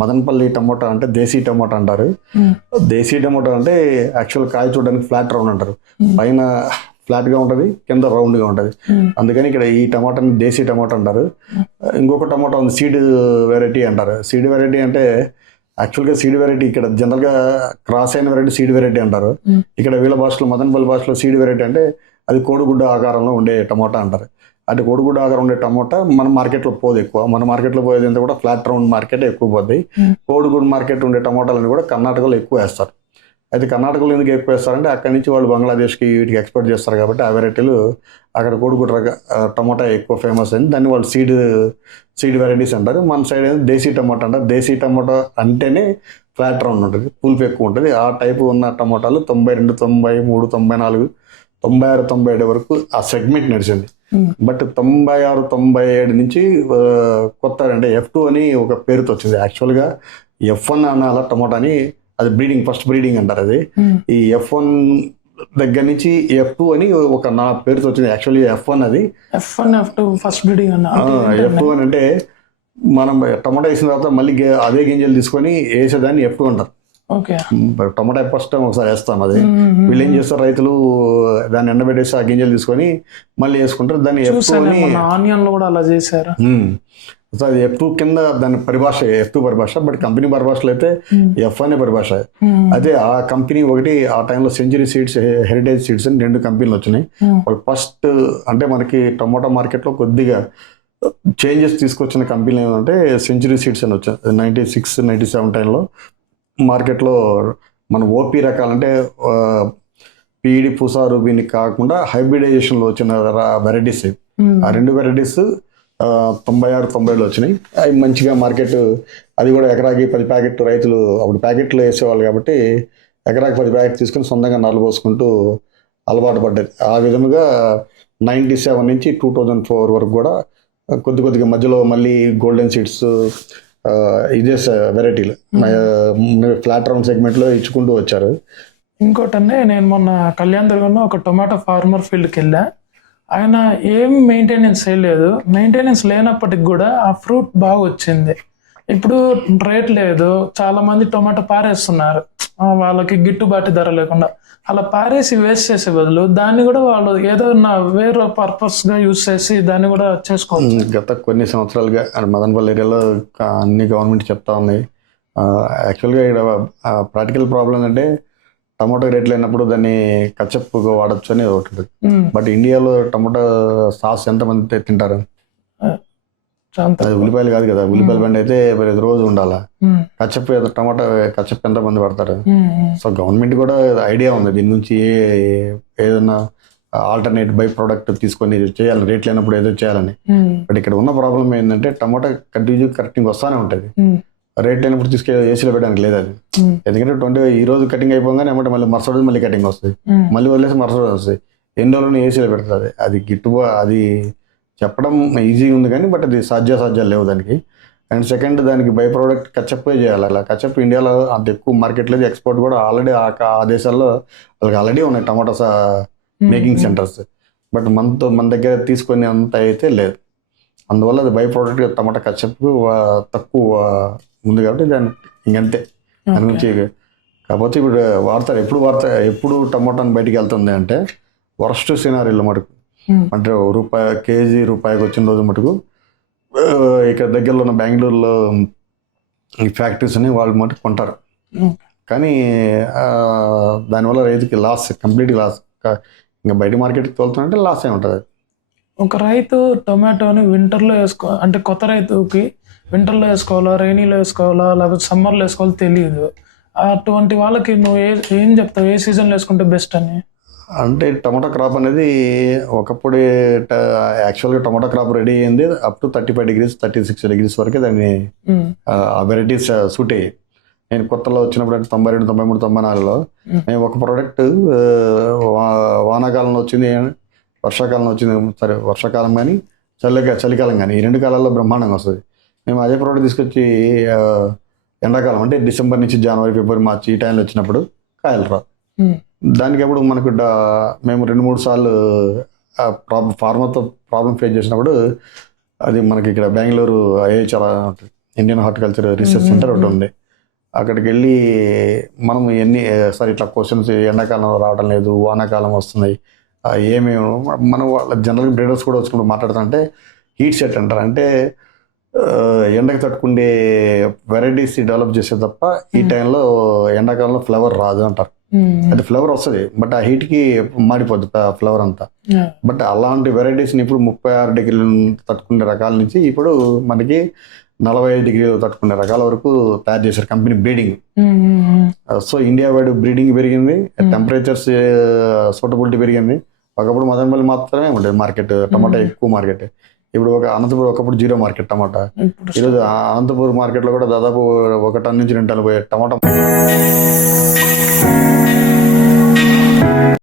Madanapalle tomato అంటే దేశీ tomato అంటారు. దేశీ టమోటా అంటే యాక్చువల్ కాయ చూడడానికి ఫ్లాట్ రౌండ్ అంటారు. పైన ఫ్లాట్గా ఉంటది కింద రౌండ్గా ఉంటది. అందుకని ఇక్కడ ఈ టమాటాని దేశీ టమాటా అంటారు. ఇంకొక టమాటా ఉంది సీడ్ వెరైటీ అంటారు. సీడ్ వెరైటీ అంటే యాక్చువల్గా సీడ్ వెరైటీ ఇక్కడ జనరల్గా క్రాస్ అయిన వెరైటీ సీడ్ వెరైటీ అంటారు. ఇక్కడ వీళ్ళ భాషలో మదనపల్లి భాషలో సీడ్ వెరైటీ అంటే అది కోడిగుడ్డ ఆకారంలో ఉండే టమోటా అంటారు. అంటే కోడిగుడ్డ ఆకారం ఉండే టమోటా మన మార్కెట్లో పోదు ఎక్కువ. మన మార్కెట్లో పోయేది అంతా కూడా ఫ్లాట్ రౌండ్ మార్కెట్ ఎక్కువ పోద్ది. కోడిగుడ్డ మార్కెట్ ఉండే టమోటాలను కూడా కర్ణాటకలో ఎక్కువ వేస్తారు. అయితే కర్ణాటకలో ఎందుకు ఎక్కువ వేస్తారంటే అక్కడి నుంచి వాళ్ళు బంగ్లాదేశ్కి వీటికి ఎక్స్పోర్ట్ చేస్తారు కాబట్టి ఆ వెరైటీలు అక్కడ కోడిగుడ్డ రక టమోటా ఎక్కువ ఫేమస్ అయింది దాన్ని వాళ్ళు సీడ్ సీడ్ వెరైటీస్ అంటారు. మన సైడ్ దేశీ టమాటా అంటారు. దేశీ టమాటా అంటేనే ఫ్లాట్ రౌండ్ ఉంటుంది. పులుపు ఎక్కువ ఉంటుంది. ఆ టైపు ఉన్న టమాటాలు తొంభై రెండు తొంభై మూడు తొంభై నాలుగు తొంభై ఆరు తొంభై ఏడు వరకు ఆ సెగ్మెంట్ నడిచింది. బట్ తొంభై ఆరు తొంభై ఏడు నుంచి కొత్త అంటే ఎఫ్ టూ అని ఒక పేరుతో వచ్చింది యాక్చువల్గా. ఎఫ్ వన్ అనాల టమాటాని అది బ్రీడింగ్ ఫస్ట్ బ్రీడింగ్ అంటారు అది. ఉమ్, ఈ ఎఫ్ వన్ దగ్గర నుంచి ఎఫ్ టూ అని ఒక నా పేరుతో వచ్చింది. యాక్చువల్లీ ఎఫ్ వన్ అది. F one F two first breeding అన్న. ఎఫ్? టూ అని అంటే మనం టమాటా వేసిన తర్వాత మళ్ళీ అదే గింజలు తీసుకొని వేసేదాన్ని ఎఫ్ టూ అంటారు. టమాటా ఫస్ట్ టైం ఒకసారి వేస్తాం అది. వీళ్ళు ఏం చేస్తారు రైతులు? దాన్ని ఎండబెట్టేసి ఆ గింజలు తీసుకొని మళ్ళీ వేసుకుంటారు. దాన్ని ఆనియన్లో కూడా అలా చేశారు. అది ఎఫ్ టూ కింద దాని పరిభాష ఎఫ్ టూ పరిభాష బట్ కంపెనీ పరిభాషలో అయితే ఎఫ్ అనే పరిభాష. అదే ఆ కంపెనీ ఒకటి ఆ టైంలో సెంచరీ సీడ్స్ హెరిటేజ్ సీడ్స్ అని రెండు కంపెనీలు వచ్చినాయి. వాళ్ళు ఫస్ట్ అంటే మనకి టమోటా మార్కెట్లో కొద్దిగా చేంజెస్ తీసుకొచ్చిన కంపెనీ ఏంటంటే సెంచరీ సీడ్స్ అని వచ్చాయి. నైంటీ సిక్స్ నైంటీ సెవెన్ టైంలో మార్కెట్లో మన ఓపీ రకాలంటే పీడి పుసా రూబీని కాకుండా హైబ్రిడైజేషన్లో వచ్చిన వెరైటీస్. ఆ రెండు వెరైటీస్ తొంభై ఆరు తొంభైలో వచ్చినాయి. అవి మంచిగా మార్కెట్ అది కూడా ఎకరాకి పది ప్యాకెట్ రైతులు అప్పుడు ప్యాకెట్లు వేసేవాళ్ళు కాబట్టి ఎకరాకి పది ప్యాకెట్ తీసుకుని సొంతంగా నల్లు పోసుకుంటూ అలవాటు పడ్డది ఆ విధముగా నైంటీ సెవెన్ నుంచి టూ థౌజండ్ ఫోర్ వరకు కూడా కొద్ది కొద్దిగా మధ్యలో మళ్ళీ గోల్డెన్ సీడ్స్ ఇదే వెరైటీలు. ఫ్లాట్ రౌండ్ సెగ్మెంట్లో ఇచ్చుకుంటూ వచ్చారు. ఇంకోటండి నేను మొన్న కళ్యాణ్ దుర్గంలో ఒక టొమాటో ఫార్మర్ ఫీల్డ్కి వెళ్ళా. ఆయన ఏం మెయింటెనెన్స్ చేయలేదు మెయింటెనెన్స్ లేనప్పటికి కూడా ఆ ఫ్రూట్ బాగా వచ్చింది. ఇప్పుడు రేట్ లేదు. చాలా మంది టొమాటో పారేస్తున్నారు. వాళ్ళకి గిట్టుబాటు ధర లేకుండా. అలా పారేసి వేస్ట్ చేసే బదులు దాన్ని కూడా వాళ్ళు ఏదో నా వేరే పర్పస్గా యూస్ చేసి దాన్ని కూడా చేసుకోవచ్చు. గత కొన్ని సంవత్సరాలుగా మదనపల్లి ఏరియాలో అన్ని గవర్నమెంట్ చెప్తా ఉంది యాక్చువల్గా ఇక్కడ ప్రాక్టికల్ ప్రాబ్లం అంటే టమాటో రేట్ లేనప్పుడు దాన్ని కచ్చప్పుగా వాడచ్చు అని ఒకటి. బట్ ఇండియాలో టమాటో సాస్ ఎంతమంది తింటారు? అది ఉల్లిపాయలు కాదు కదా ఉల్లిపాయల బండి అయితే ప్రతి రోజు ఉండాలా కచ్చప్పు టమాటో కచ్చప్పు ఎంతమంది పడతారు? ఉమ్, ఉమ్, సో గవర్నమెంట్ కూడా ఐడియా ఉంది దీని నుంచి ఏ ఏదైనా ఆల్టర్నేట్ బై ప్రోడక్ట్ తీసుకొని చేయాలి రేట్ లేనప్పుడు ఏదో చేయాలని. బట్ ఇక్కడ ఉన్న ప్రాబ్లం ఏంటంటే టమాటా కంటిన్యూ కరెక్టింగ్ వస్తానే ఉంటుంది. రేట్ లేనప్పుడు తీసుకెళ్ళి ఏసీలో పెట్టడానికి లేదు అది. ఎందుకంటే ట్వంటీ ఈ రోజు కటింగ్ అయిపోగానే ఏమంటే మళ్ళీ మరుసటి మళ్ళీ కటింగ్ వస్తుంది. మళ్ళీ వదిలేసి మరుసటి రోజు వస్తుంది. ఎన్ని రోజులు ఏసీలో పెడుతుంది అది గిట్టుబా అది చెప్పడం ఈజీ ఉంది కానీ బట్ అది సాధ్యాసాధ్యాలు లేవు దానికి. అండ్ సెకండ్ దానికి బై ప్రోడక్ట్ కచ్చప్పే చేయాలి. అలా కచ్చప్ ఇండియాలో అంత ఎక్కువ మార్కెట్ లేదు. ఎక్స్పోర్ట్ కూడా ఆల్రెడీ ఆ దేశాల్లో వాళ్ళకి ఆల్రెడీ ఉన్నాయి టమాటోస్ మేకింగ్ సెంటర్స్ బట్ మనతో మన దగ్గర తీసుకొని అంత అయితే లేదు. అందువల్ల అది బై ప్రోడక్ట్ టమాటా కచ్చప్పు తక్కువ ఉంది కాబట్టి దాన్ని ఇంకంతే. దాని. నుంచి కాకపోతే ఇప్పుడు వాడతారు. ఎప్పుడు వాడతారు? ఎప్పుడు టమాటాని బయటికి వెళ్తుంది అంటే వర్స్ట్ సినారీలో మటుకు. అంటే ఓ రూపాయి కేజీ రూపాయికి వచ్చిన రోజు మటుకు ఇక్కడ దగ్గరలో ఉన్న బెంగళూరులో ఈ ఫ్యాక్టరీస్ అని వాళ్ళు మటుకు కొంటారు. ఉమ్. కానీ దానివల్ల రైతుకి లాస్ కంప్లీట్ లాస్. ఇంకా బయట మార్కెట్కి తోలుతుందంటే లాస్ ఏ ఉంటుంది. ఒక రైతు టొమాటోని వింటర్లో వేసుకో అంటే కొత్త రైతుకి వింటర్లో వేసుకోవాలా రైనీలో వేసుకోవాలా లేకపోతే సమ్మర్లో వేసుకోవాలో తెలియదు అటువంటి వాళ్ళకి నువ్వు ఏ ఏం చెప్తావు? ఏ సీజన్లో వేసుకుంటే బెస్ట్ అని? అంటే టమాటో క్రాప్ అనేది ఒకప్పుడు యాక్చువల్గా టమాటో క్రాప్ రెడీ అయింది. Up to thirty five degrees thirty six degrees వరకే దాన్ని ఆ వెరైటీస్ సూట్ అయ్యాయి. నేను కొత్తలో వచ్చినప్పుడు అంటే తొంభై రెండు తొంభై మూడు తొంభై నాలుగులో. నేను ఒక ప్రోడక్ట్ వానాకాలంలో వచ్చింది వర్షాకాలంలో వచ్చింది సరే వర్షాకాలం కానీ చలి చలికాలం కానీ ఈ రెండు కాలాల్లో బ్రహ్మాండంగా వస్తుంది. మేము అదే ప్రోడక్ట్ తీసుకొచ్చి ఎండాకాలం అంటే డిసెంబర్ నుంచి జనవరి ఫిబ్రవరి మార్చి ఈ టైంలో వచ్చినప్పుడు కాయలు రావు. ఉమ్, దానికి అప్పుడు మనకు మేము రెండు మూడు సార్లు ప్రాబ్లం ఫార్మర్తో ప్రాబ్లం ఫేస్ చేసినప్పుడు అది మనకి ఇక్కడ Bengaluru IHR Indian horticulture research centre ఒకటి ఉంది. అక్కడికి వెళ్ళి మనం ఎన్ని సార్ ఇట్లా క్వశ్చన్స్ ఎండాకాలం రావడం లేదు వానాకాలం వస్తున్నాయి ఏమేమి మనం వాళ్ళ జనరల్ బ్రీడర్స్ కూడా వచ్చినప్పుడు మాట్లాడుతుంటే హీట్ సెట్ అంటారు. అంటే ఎండకు తట్టుకుండే వెరైటీస్ డెవలప్ చేసే తప్ప ఈ టైంలో ఎండాకాలంలో ఫ్లవర్ రాదు అంటారు. ఉమ్, అది ఫ్లవర్ వస్తుంది బట్ ఆ హీట్కి మాడిపోద్ది ఫ్లవర్ అంతా. బట్ అలాంటి వెరైటీస్ని ఇప్పుడు ముప్పై ఆరు డిగ్రీలు తట్టుకునే రకాల నుంచి ఇప్పుడు మనకి నలభై ఐదు డిగ్రీలు తట్టుకునే రకాల వరకు తయారు చేశారు company breeding. So India wide breeding పెరిగింది టెంపరేచర్స్ సూటబిలిటీ పెరిగింది. ఒకప్పుడు మదనపల్లి మాత్రమే ఉండేది మార్కెట్ టమాటా ఎక్కువ మార్కెట్ ఇప్పుడు ఒక అనంతపురం ఒకప్పుడు జీరో మార్కెట్ టమాటా. ఈరోజు అనంతపురం మార్కెట్లో కూడా దాదాపు ఒక టన్ నుంచి రెండు టన్నులు పోయే టమాటా.